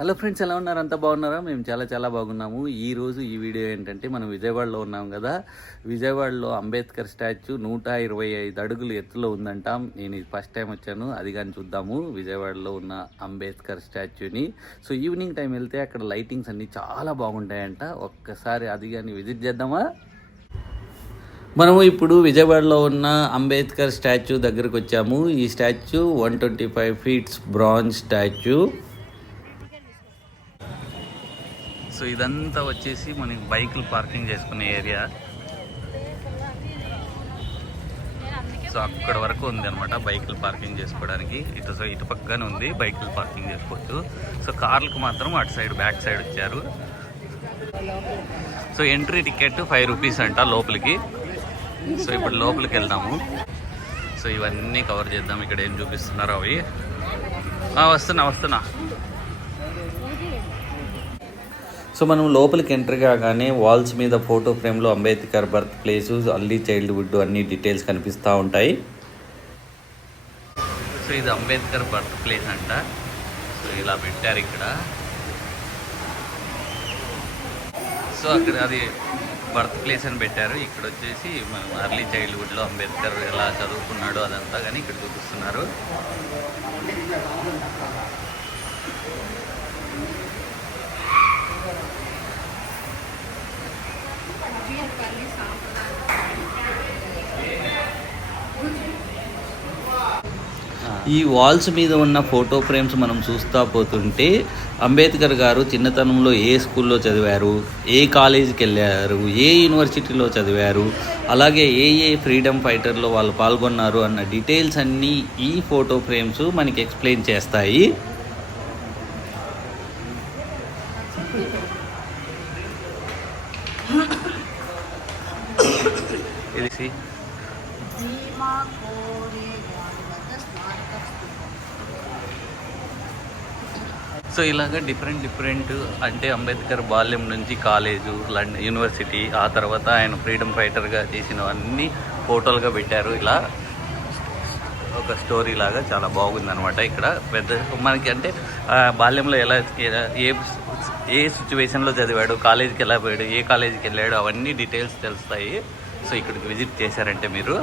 Hello friends, ఎలా ఉన్నారు? అంతా బాగున్నారా? మేము చాలా చాలా బాగున్నాము. ఈరోజు ఈ వీడియో ఏంటంటే, మనం విజయవాడలో ఉన్నాం కదా. విజయవాడలో అంబేద్కర్ స్టాచ్యూ 125 అడుగులు ఎత్తులో ఉందంట. నేను ఇది ఫస్ట్ టైం వచ్చాను, అది కానీ చూద్దాము విజయవాడలో ఉన్న అంబేద్కర్ స్టాచ్యూని. సో ఈవినింగ్ టైం వెళ్తే అక్కడ లైటింగ్స్ అన్నీ చాలా బాగుంటాయంట. ఒక్కసారి అది కానీ విజిట్ చేద్దామా? మనము ఇప్పుడు విజయవాడలో ఉన్న అంబేద్కర్ స్టాచ్యూ దగ్గరకు వచ్చాము. ఈ statue 125 feets bronze statue. So ఇదంతా వచ్చేసి మనకి బైకులు పార్కింగ్ చేసుకునే ఏరియా. సో అక్కడ వరకు ఉంది అనమాట బైకులు పార్కింగ్ చేసుకోవడానికి. ఇటు పక్కనే ఉంది, బైకులు పార్కింగ్ చేసుకోవచ్చు. సో కార్లకు మాత్రం అటు సైడ్ బ్యాక్ సైడ్ వచ్చారు. సో ఎంట్రీ టికెట్ 5 రూపీస్ అంట లోపలికి. సో ఇప్పుడు లోపలికి వెళ్దాము. సో ఇవన్నీ కవర్ చేద్దాం. ఇక్కడ ఏం చూపిస్తున్నారో అవి. వస్తున్నా. సో మనం లోపలికి ఎంటర్ కాగానే వాల్స్ మీద ఫోటో ఫ్రేమ్లో అంబేద్కర్ బర్త్ ప్లేసు, అల్లీ చైల్డ్హుడ్ అన్ని డీటెయిల్స్ కనిపిస్తూ ఉంటాయి. సో ఇది అంబేద్కర్ బర్త్ ప్లేస్ అంట. సో ఇలా పెట్టారు ఇక్కడ. సో అక్కడ అది బర్త్ ప్లేస్ అని పెట్టారు. ఇక్కడ వచ్చేసి మనం అర్లీ చైల్డ్హుడ్లో అంబేద్కర్ ఎలా చదువుకున్నాడో అదంతా కానీ ఇక్కడ చూపిస్తున్నారు. ఈ వాల్స్ మీద ఉన్న ఫోటో ఫ్రేమ్స్ మనం చూస్తూ పోతుంటే అంబేద్కర్ గారు చిన్నతనంలో ఏ స్కూల్లో చదివారు, ఏ కాలేజీకి వెళ్ళారు, ఏ యూనివర్సిటీలో చదివారు, అలాగే ఏ ఫ్రీడమ్ ఫైటర్లో వాళ్ళు పాల్గొన్నారు అన్న డీటెయిల్స్ అన్నీ ఈ ఫోటో ఫ్రేమ్స్ మనకి ఎక్స్ప్లెయిన్ చేస్తాయి. సో ఇలాగ డిఫరెంట్ అంటే అంబేద్కర్ బాల్యం నుంచి కాలేజు, లండన్ యూనివర్సిటీ, ఆ తర్వాత ఆయన ఫ్రీడమ్ ఫైటర్గా చేసినవన్నీ ఫోటోలుగా పెట్టారు. ఇలా ఒక స్టోరీ లాగా చాలా బాగుందనమాట. ఇక్కడ పెద్ద మనకి అంటే బాల్యంలో ఎలా ఏ సిచ్యువేషన్లో చదివాడు, కాలేజీకి ఎలా పోయాడు, ఏ కాలేజీకి వెళ్ళాడు, అవన్నీ డీటెయిల్స్ తెలుస్తాయి. సో ఇక్కడికి విజిట్ చేశారంటే మీరు.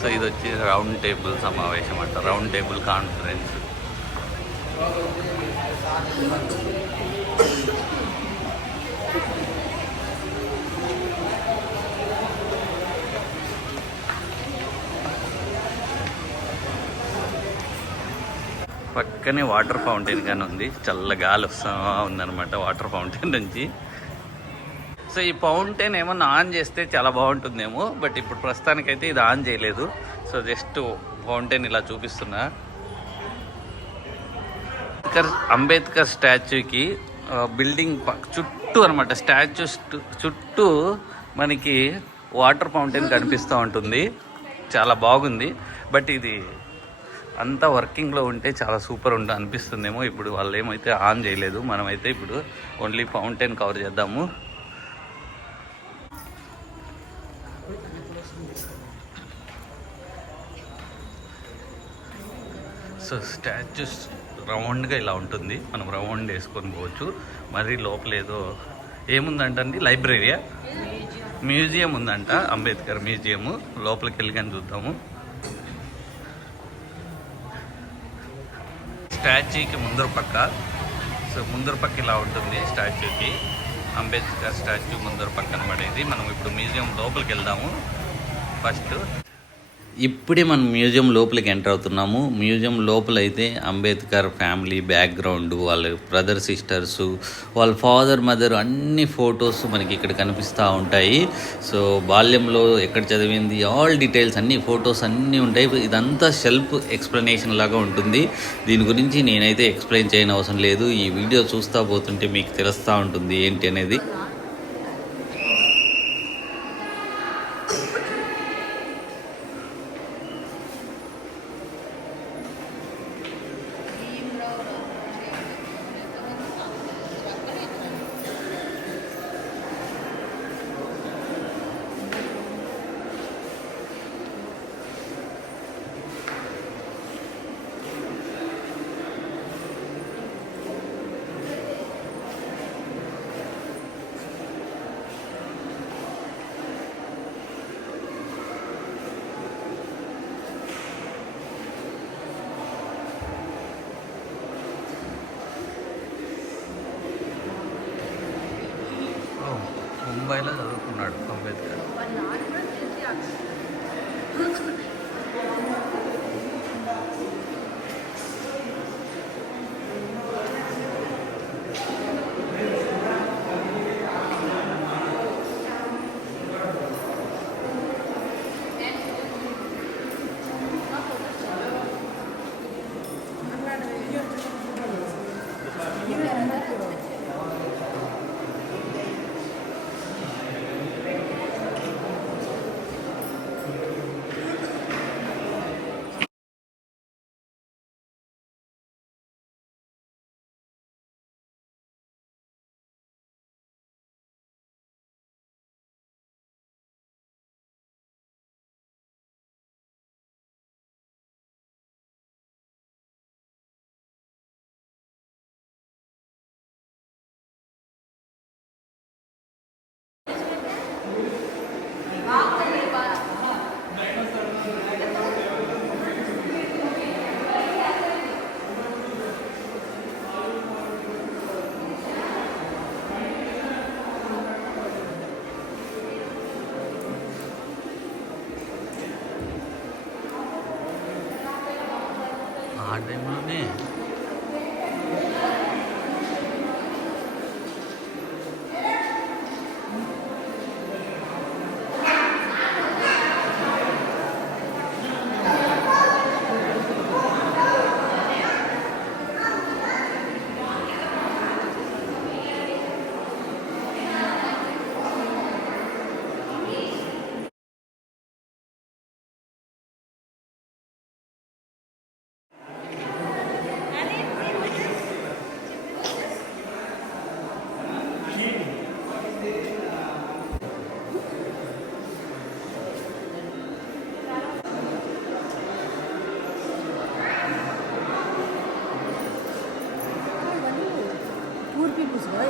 సో ఇది వచ్చి రౌండ్ టేబుల్ సమావేశం అంట, రౌండ్ టేబుల్ కాన్ఫరెన్స్. పక్కనే వాటర్ ఫౌంటైన్ కానీ ఉంది. చల్ల గాలి వస్తూ ఉందన్నమాట వాటర్ ఫౌంటైన్ నుంచి. సో ఈ ఫౌంటైన్ ఏమన్నా ఆన్ చేస్తే చాలా బాగుంటుందేమో, బట్ ఇప్పుడు ప్రస్తుతానికైతే ఇది ఆన్ చేయలేదు. సో జస్ట్ ఫౌంటైన్ ఇలా చూపిస్తున్నా. అంబేద్కర్ స్టాచ్యూకి బిల్డింగ్ చుట్టూ అనమాట, స్టాచ్యూ చుట్టూ మనకి వాటర్ ఫౌంటైన్ కనిపిస్తూ ఉంటుంది. చాలా బాగుంది. బట్ ఇది అంతా వర్కింగ్లో ఉంటే చాలా సూపర్ అనిపిస్తుందేమో. ఇప్పుడు వాళ్ళు ఏమైతే ఆన్ చేయలేదు. మనమైతే ఇప్పుడు ఓన్లీ ఫౌంటైన్ కవర్ చేద్దాము. సో స్టాచ్యూస్ రౌండ్గా ఇలా ఉంటుంది. మనం రౌండ్ వేసుకొని పోవచ్చు. మరి లోపల ఏదో ఏముందంటండి, లైబ్రరీయా, మ్యూజియం ఉందంట, అంబేద్కర్ మ్యూజియము. లోపలికి వెళ్ళి కానీ చూద్దాము. స్టాచ్యూకి ముందర పక్క, సో ముందర పక్క ఇలా ఉంటుంది స్టాచ్యూకి. అంబేద్కర్ స్టాచ్యూ ముందర పక్క అనమాట ఇది. మనం ఇప్పుడు మ్యూజియం లోపలికి వెళ్దాము. ఫస్ట్ ఇప్పుడే మనం మ్యూజియం లోపలికి ఎంటర్ అవుతున్నాము. మ్యూజియం లోపలైతే అంబేద్కర్ ఫ్యామిలీ బ్యాక్గ్రౌండ్, వాళ్ళ బ్రదర్ సిస్టర్స్, వాళ్ళ ఫాదర్ మదర్ అన్ని ఫొటోస్ మనకి ఇక్కడ కనిపిస్తూ ఉంటాయి. సో బాల్యంలో ఎక్కడ చదివింది, ఆల్ డీటెయిల్స్ అన్ని ఫొటోస్ అన్నీ ఉంటాయి. ఇదంతా సెల్ఫ్ ఎక్స్ప్లెనేషన్ లాగా ఉంటుంది. దీని గురించి నేనైతే ఎక్స్ప్లెయిన్ చేయని అవసరం లేదు. ఈ వీడియో చూస్తూ పోతుంటే మీకు తెలుస్తూ ఉంటుంది ఏంటి అనేది. ముంబైలో చదువుకున్నాడు అంబేద్కర్. ఆ టైంలోనే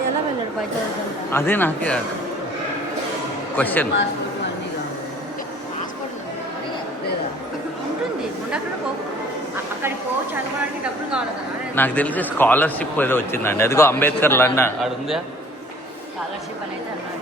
ఎలా వెళ్ళాడు బయట అదే నాకే క్వశ్చన్. ఉంటుంది అక్కడ అక్కడికి పోవచ్చు అనుకోవడానికి డబ్బులు కావాలి కదా. నాకు తెలిసి స్కాలర్షిప్ ఏదో వచ్చిందండి. అదిగో అంబేద్కర్ లండన్ ఆడు ఉందా స్కాలర్షిప్ అనేది అన్నాడు.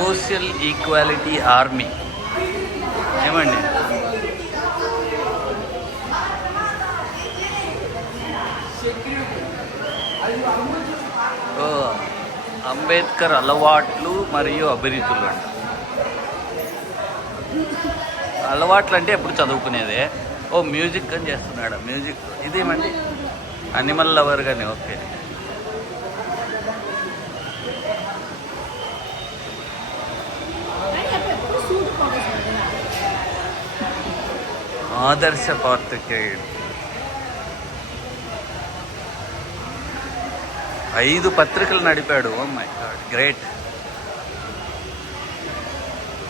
సోషల్ ఈక్వాలిటీ ఆర్మీ ఏమండి? ఓ, అంబేద్కర్ అలవాట్లు మరియు అభిరుచులు అంట. అలవాట్లు అంటే ఎప్పుడు చదువుకునేదే. ఓ, మ్యూజిక్ అని చేస్తున్నాడు. మ్యూజిక్ ఇదేమండి? అనిమల్ లవర్ కానీ. ఓకే. ఆదర్శ పాత్రికేయుడు 5 పత్రికలు నడిపాడు. Oh my god, great.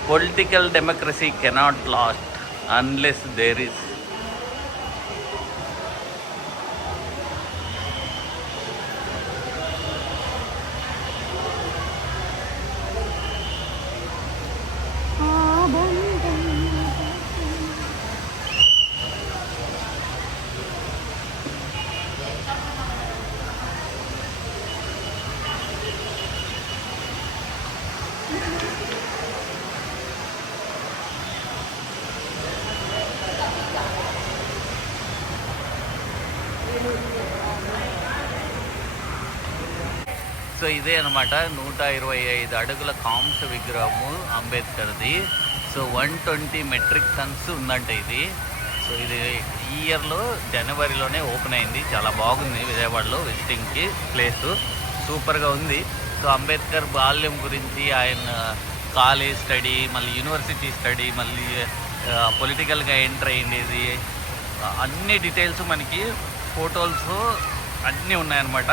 Political democracy cannot last unless there is so ఇదే అనమాట 125 అడుగుల కాంస్య విగ్రహము అంబేద్కర్ది. సో 120 మెట్రిక్ టన్స్ ఉందంట ఇది. సో ఇది ఈ ఇయర్లో జనవరిలోనే ఓపెన్ అయింది. చాలా బాగుంది విజయవాడలో విజిటింగ్కి ప్లేసు. సూపర్గా ఉంది. సో అంబేద్కర్ బాల్యం గురించి, ఆయన కాలేజ్ స్టడీ, మళ్ళీ యూనివర్సిటీ స్టడీ, మళ్ళీ పొలిటికల్గా ఎంటర్ అయ్యింది, అన్ని డీటెయిల్స్ మనకి ఫోటోస్ అన్నీ ఉన్నాయన్నమాట.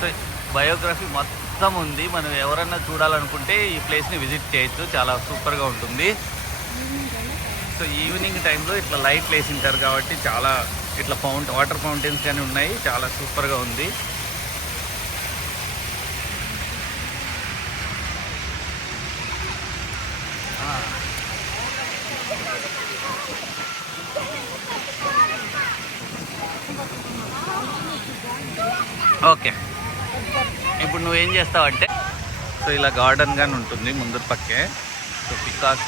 సో బయోగ్రఫీ మొత్తం ఉంది. మనం ఎవరన్నా చూడాలనుకుంటే ఈ ప్లేస్ని విజిట్ చేయొచ్చు. చాలా సూపర్గా ఉంటుంది. సో ఈవినింగ్ టైంలో ఇట్లా లైట్ వేసింటారు కాబట్టి చాలా ఇట్లా వాటర్ ఫౌంటైన్స్ కానీ ఉన్నాయి. చాలా సూపర్గా ఉంది. ఓకే, ఇప్పుడు నువ్వేం చేస్తావంటే, సో ఇలా గార్డెన్ గాని ఉంటుంది ముందు పక్కే. సో పికాక్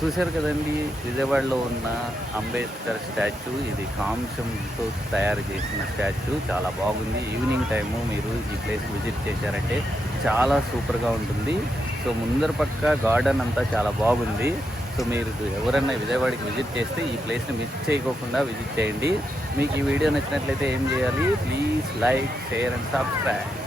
చూశారు కదండి, విజయవాడలో ఉన్న అంబేద్కర్ స్టాచ్యూ. ఇది కాంస్యంతో తయారు చేసిన స్టాచ్యూ. చాలా బాగుంది. ఈవినింగ్ టైము మీరు ఈ ప్లేస్ విజిట్ చేశారంటే చాలా సూపర్గా ఉంటుంది. సో ముందర పక్క గార్డెన్ అంతా చాలా బాగుంది. సో మీరు ఎవరైనా విజయవాడకి విజిట్ చేస్తే ఈ ప్లేస్ని మిస్ చేయకోకుండా విజిట్ చేయండి. మీకు ఈ వీడియో నచ్చినట్లయితే ఏం చేయాలి? Please like, share and subscribe.